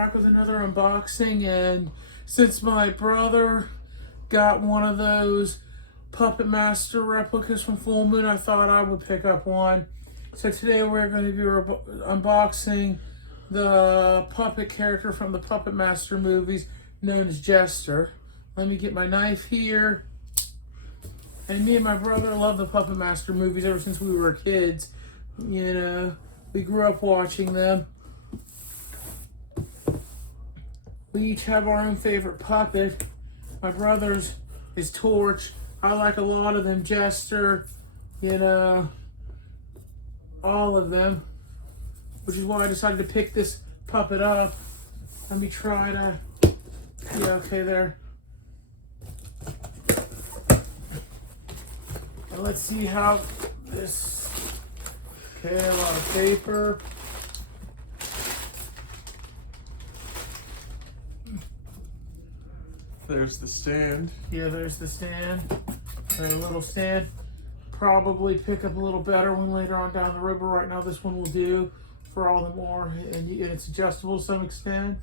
back with another unboxing, and since my brother got one of those Puppet Master replicas from Full Moon, I thought I would pick up one. So today we're going to be unboxing the puppet character from the Puppet Master movies known as Jester. Let me get my knife here. And me and my brother love the Puppet Master movies ever since we were kids. You know, we grew up watching them. We each have our own favorite puppet. My brother's is Torch. I like a lot of them. Jester, you know, all of them. Which is why I decided to pick this puppet up. Let me try to, yeah, okay there. Now let's see how this, okay, a lot of paper. There's the stand. Yeah, there's the stand. A little stand. Probably pick up a little better one later on down the road, but right now this one will do for all the more. And it's adjustable to some extent.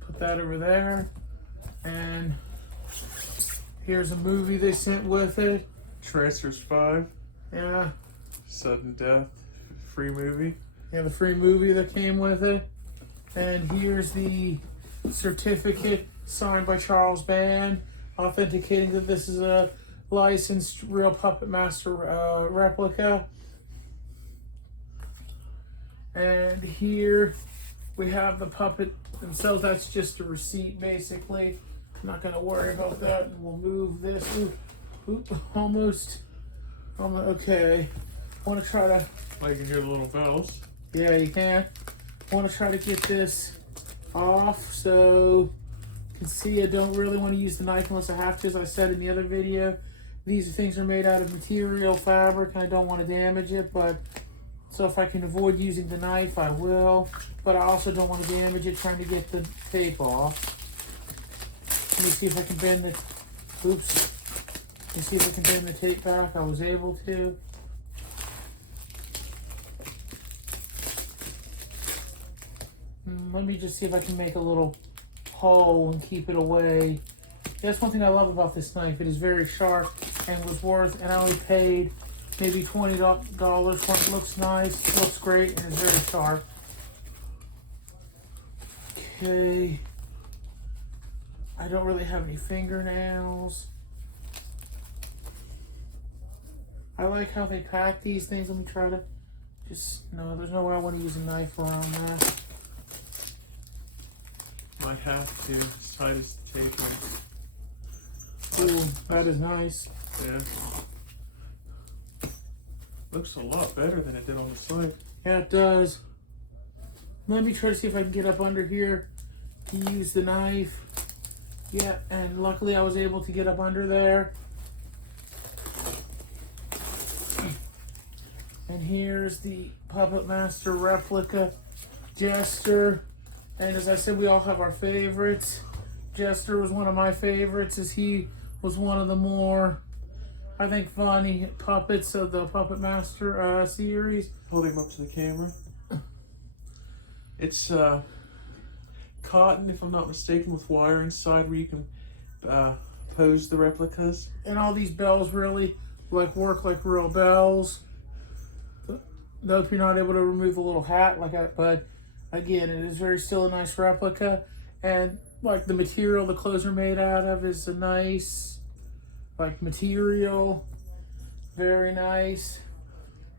Put that over there. And here's a movie they sent with it. Tracers 5. Yeah. Sudden Death. Free movie. Yeah, the free movie that came with it. And here's the certificate signed by Charles Band, authenticating that this is a licensed real Puppet Master replica. And here we have the puppet themselves. That's just a receipt, basically. I'm not going to worry about that, and we'll move this. Almost. Okay. I want to try to. Oh, you can hear the little bells. Yeah, you can. I want to try to get this off so you can see I don't really want to use the knife unless I have to. As I said in the other video, these things are made out of material, fabric, and I don't want to damage it, but so if I can avoid using the knife, I will, but I also don't want to damage it trying to get the tape off. Let me see if I can bend the, oops. Let me see if I can bend the tape back. I was able to. Let me just see if I can make a little hole and keep it away. That's one thing I love about this knife. It is very sharp and was worth, and I only paid maybe $20 for it. It looks nice, looks great, and it's very sharp. Okay. I don't really have any fingernails. I like how they pack these things. Let me try to just, no, there's no way I want to use a knife around that. Might have to. It's tight as tape. Ooh, that is nice. Yeah. Looks a lot better than it did on the side. Yeah, it does. Let me try to see if I can get up under here to use the knife. Yeah, and luckily I was able to get up under there. And here's the Puppet Master replica Jester. And as I said, we all have our favorites. Jester was one of my favorites, as he was one of the more, I think, funny puppets of the Puppet Master series. Hold him up to the camera. It's cotton, if I'm not mistaken, with wire inside where you can pose the replicas. And all these bells really work like real bells. Though if you're not able to remove the little hat but again, it is very still a nice replica, and like the material the clothes are made out of is a nice material, very nice.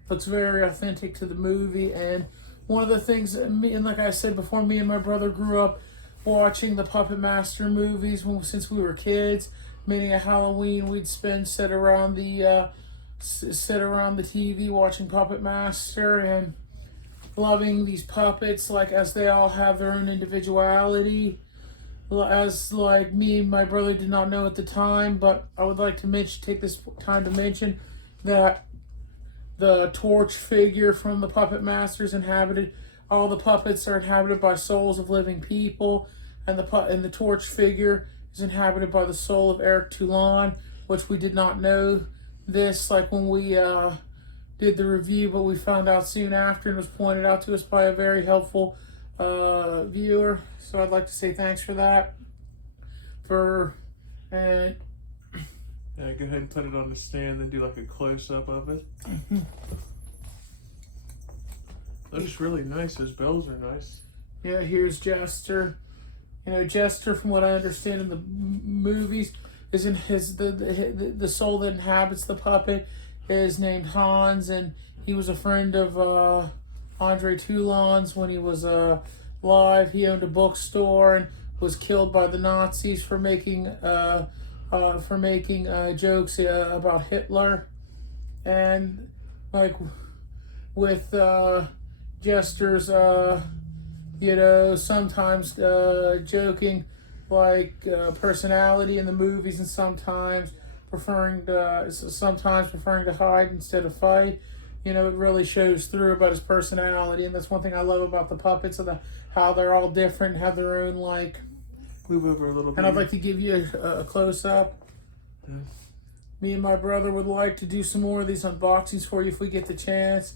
Looks very authentic to the movie. And one of the things, and like I said before, me and my brother grew up watching the Puppet Master movies since we were kids. Meaning at Halloween we'd sit around the TV watching Puppet Master and loving these puppets, as they all have their own individuality. As me and my brother did not know at the time, but I would like to take this time to mention that the Torch figure from the Puppet Masters all the puppets are inhabited by souls of living people, and the Torch figure is inhabited by the soul of Eric Toulon, which we did not know this when we did the review, but we found out soon after, and was pointed out to us by a very helpful viewer. So I'd like to say thanks for that. And Yeah, go ahead and put it on the stand, then do like a close-up of it. Looks really nice. Those bells are nice. yeah, here's Jester. You know, Jester, from what I understand in the movies, isn't the soul that inhabits the puppet is named Hans, and he was a friend of Andre Toulon's when he was alive. He owned a bookstore and was killed by the Nazis for making jokes about Hitler, and like with Jester's sometimes joking personality in the movies, and sometimes preferring to hide instead of fight. It really shows through about his personality, and that's one thing I love about the puppets, how they're all different, have their own Move over a little bit. And I'd like to give you a close up. Yeah. Me and my brother would like to do some more of these unboxings for you if we get the chance.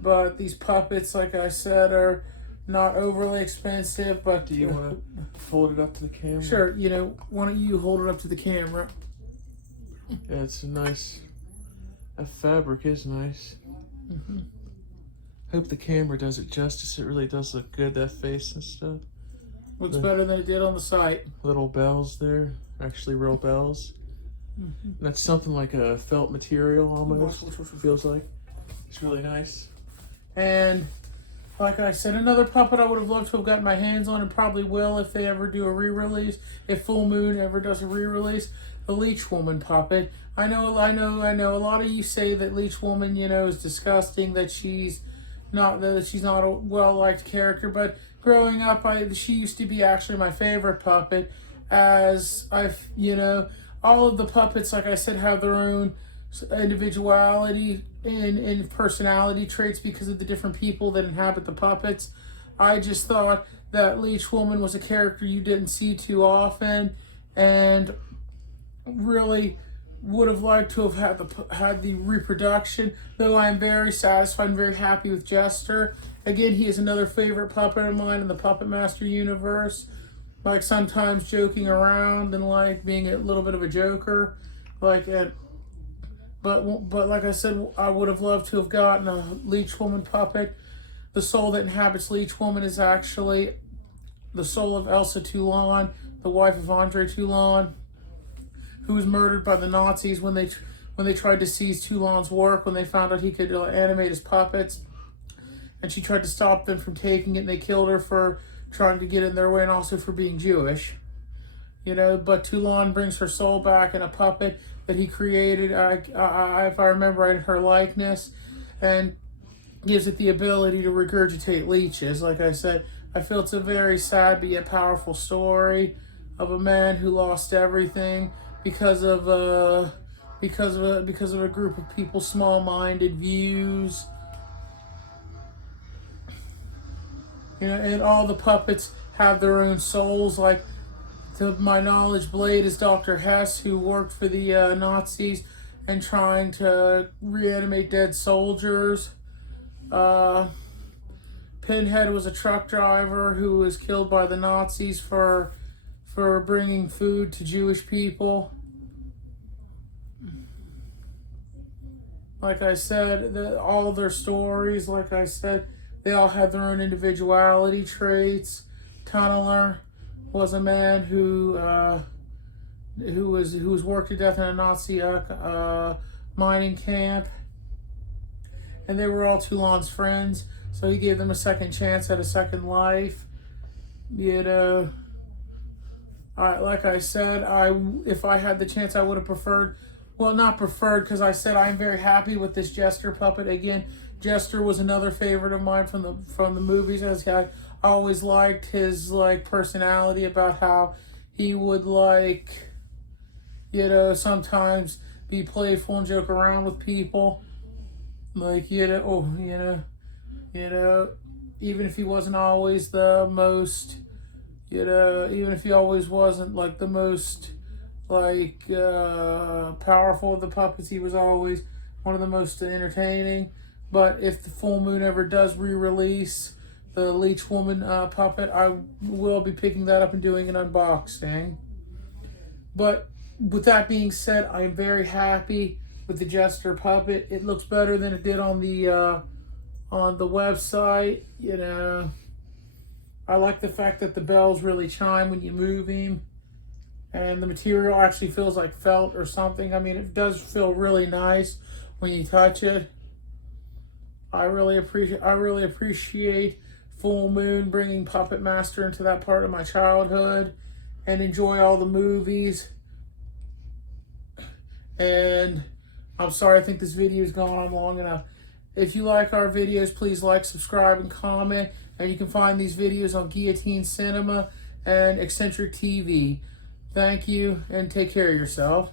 But these puppets, like I said, are not overly expensive. But do you want to hold it up to the camera? Sure. Why don't you hold it up to the camera? Yeah, it's a nice. That fabric is nice. Mm-hmm. Hope the camera does it justice. It really does look good. That face and stuff. Looks better than it did on the site. Little bells there, actually real bells. Mm-hmm. And that's something like a felt material almost. Feels like it's really nice. And like I said, another puppet I would have loved to have gotten my hands on, and probably will if they ever do a re-release. If Full Moon ever does a re-release, the Leech Woman puppet. I know. A lot of you say that Leech Woman, is disgusting. That she's not a well-liked character, but growing up, she used to be actually my favorite puppet, as all of the puppets, like I said, have their own individuality and personality traits because of the different people that inhabit the puppets. I just thought that Leech Woman was a character you didn't see too often, and really would have liked to have had the reproduction, though I am very satisfied and very happy with Jester. Again, he is another favorite puppet of mine in the Puppet Master universe. Sometimes joking around and being a little bit of a joker. But like I said, I would have loved to have gotten a Leech Woman puppet. The soul that inhabits Leech Woman is actually the soul of Elsa Toulon, the wife of Andre Toulon, who was murdered by the Nazis when they tried to seize Toulon's work, when they found out he could animate his puppets. And she tried to stop them from taking it, and they killed her for trying to get in their way and also for being Jewish. But Toulon brings her soul back in a puppet that he created, if I remember, in her likeness, and gives it the ability to regurgitate leeches. Like I said, I feel it's a very sad but yet powerful story of a man who lost everything because of a group of people, small-minded views. And all the puppets have their own souls. To my knowledge, Blade is Dr. Hess, who worked for the Nazis and trying to reanimate dead soldiers. Pinhead was a truck driver who was killed by the Nazis for bringing food to Jewish people. Like I said, all their stories, like I said, they all had their own individuality traits. Tunneler was a man who was worked to death in a Nazi mining camp, and they were all Toulon's friends. So he gave them a second chance at a second life. Like I said, if I had the chance, I would have preferred. Well, not preferred, because I said I'm very happy with this Jester puppet. Again, Jester was another favorite of mine from the movies. As I always liked his personality, about how he would sometimes be playful and joke around with people. Even if he wasn't always the most, even if he always wasn't the most powerful of the puppets, he was always one of the most entertaining. But if the Full Moon ever does re-release the Leech Woman puppet, I will be picking that up and doing an unboxing. But with that being said, I am very happy with the Jester puppet. It looks better than it did on the website. You know, I like the fact that the bells really chime when you move him, and the material actually feels like felt or something. I mean, it does feel really nice when you touch it. I really appreciate Full Moon bringing Puppet Master into that part of my childhood, and enjoy all the movies. And I'm sorry, I think this video has gone on long enough. If you like our videos, please like, subscribe, and comment. And you can find these videos on Guillotine Cinema and Eccentric TV. Thank you, and take care of yourself.